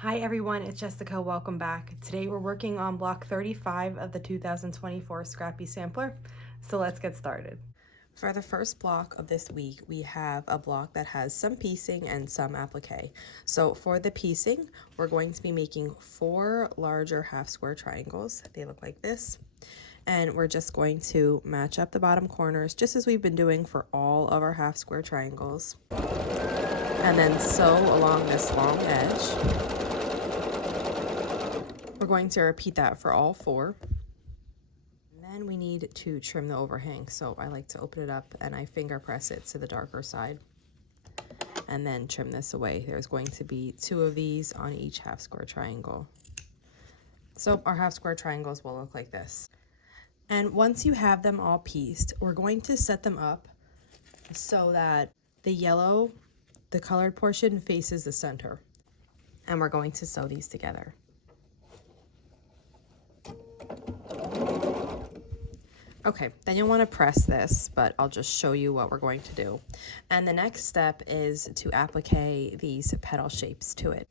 Hi everyone, it's Jessica. Welcome back. Today we're working on block 35 of the 2024 Scrappy Sampler. So let's get started. For the first block of this week, we have a block that has some piecing and some applique. So for the piecing, we're going to be making 4 larger half square triangles. They look like this. And we're just going to match up the bottom corners just as we've been doing for all of our half square triangles. And then sew along this long edge. We're going to repeat that for all 4. And then we need to trim the overhang. So I like to open it up and I finger press it to the darker side and then trim this away. There's going to be 2 of these on each half square triangle. So our half square triangles will look like this. And once you have them all pieced, we're going to set them up so that the yellow, the colored portion, faces the center. And we're going to sew these together. Okay, then you'll want to press this, but I'll just show you what we're going to do. And the next step is to applique these petal shapes to it.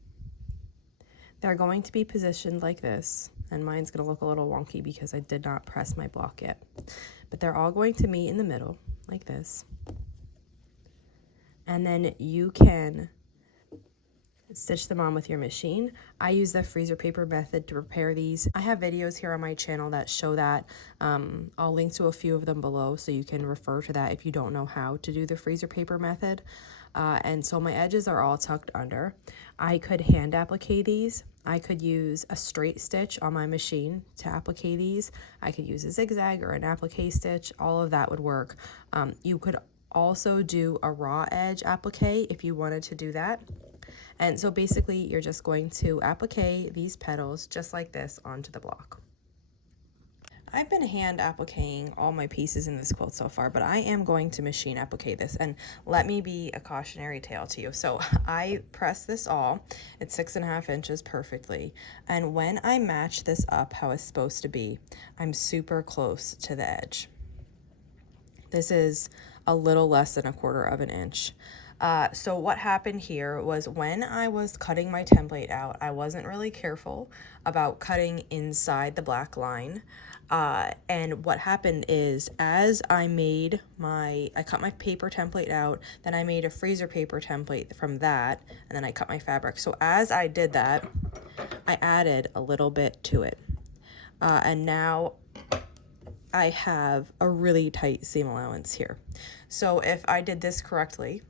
They're going to be positioned like this, and mine's going to look a little wonky because I did not press my block yet. But they're all going to meet in the middle, like this. And then you can stitch them on with your machine. I use the freezer paper method to prepare these. I have videos here on my channel that show that. I'll link to a few of them below so you can refer to that if you don't know how to do the freezer paper method. And so my edges are all tucked under. I could hand applique these. I could use a straight stitch on my machine to applique these. I could use a zigzag or an applique stitch. All of that would work. You could also do a raw edge applique if you wanted to do that. And so basically you're just going to applique these petals just like this onto the block. I've been hand appliquing all my pieces in this quilt so far, but I am going to machine applique this, and let me be a cautionary tale to you. So I press this all, it's 6.5 inches perfectly, and when I match this up how it's supposed to be, I'm super close to the edge. This is a little less than 1/4 inch. So what happened here was when I was cutting my template out, I wasn't really careful about cutting inside the black line. And what happened is as I cut my paper template out, then I made a freezer paper template from that, and then I cut my fabric. So as I did that, I added a little bit to it. And now I have a really tight seam allowance here. So if I did this correctly,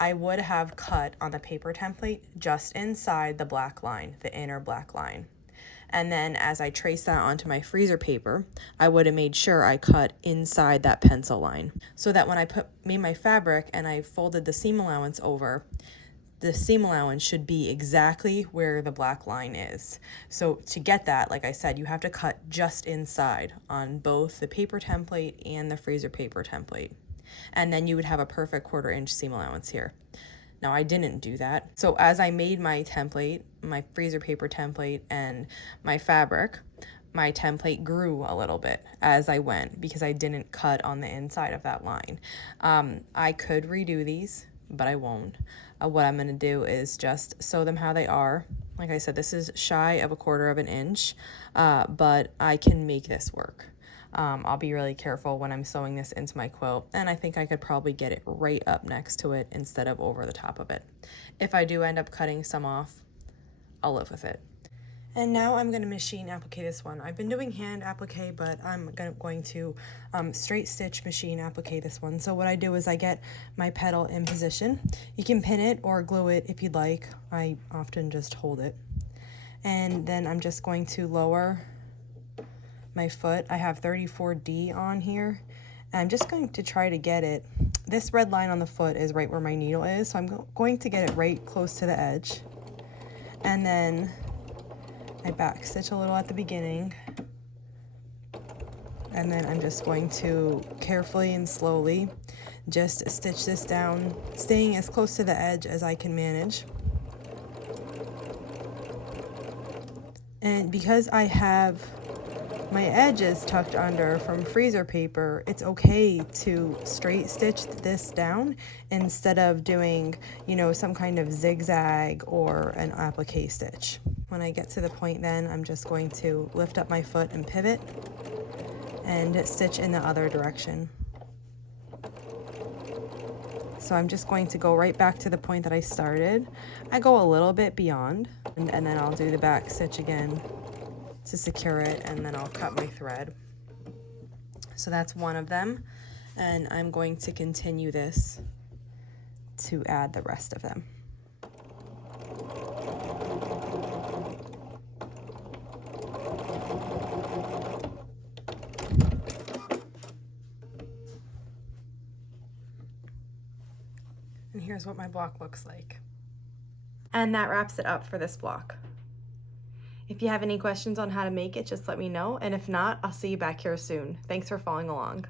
I would have cut on the paper template just inside the black line, the inner black line. And then as I traced that onto my freezer paper, I would have made sure I cut inside that pencil line so that when I made my fabric and I folded the seam allowance over, the seam allowance should be exactly where the black line is. So to get that, like I said, you have to cut just inside on both the paper template and the freezer paper template. And then you would have a perfect 1/4 inch seam allowance here. Now I didn't do that. So as I made my template, my freezer paper template and my fabric, my template grew a little bit as I went because I didn't cut on the inside of that line. I could redo these, but I won't. What I'm gonna do is just sew them how they are. Like I said, this is shy of 1/4 inch, but I can make this work. I'll be really careful when I'm sewing this into my quilt, and I think I could probably get it right up next to it instead of over the top of it. If I do end up cutting some off, I'll live with it. And now I'm going to machine applique this one. I've been doing hand applique, but I'm going to straight stitch machine applique this one. So what I do is I get my petal in position. You can pin it or glue it if you'd like. I often just hold it. And then I'm just going to lower my foot. I have 34D on here, and I'm just going to try to get it. This red line on the foot is right where my needle is, so I'm going to get it right close to the edge. And then I back stitch a little at the beginning, and then I'm just going to carefully and slowly just stitch this down, staying as close to the edge as I can manage. And because I have my edge is tucked under from freezer paper, it's okay to straight stitch this down instead of doing, you know, some kind of zigzag or an applique stitch. When I get to the point, then I'm just going to lift up my foot and pivot and stitch in the other direction. So I'm just going to go right back to the point that I started. I go a little bit beyond, and then I'll do the back stitch again to secure it, and then I'll cut my thread. So that's one of them, and I'm going to continue this to add the rest of them. And here's what my block looks like. And that wraps it up for this block. If you have any questions on how to make it, just let me know. And if not, I'll see you back here soon. Thanks for following along.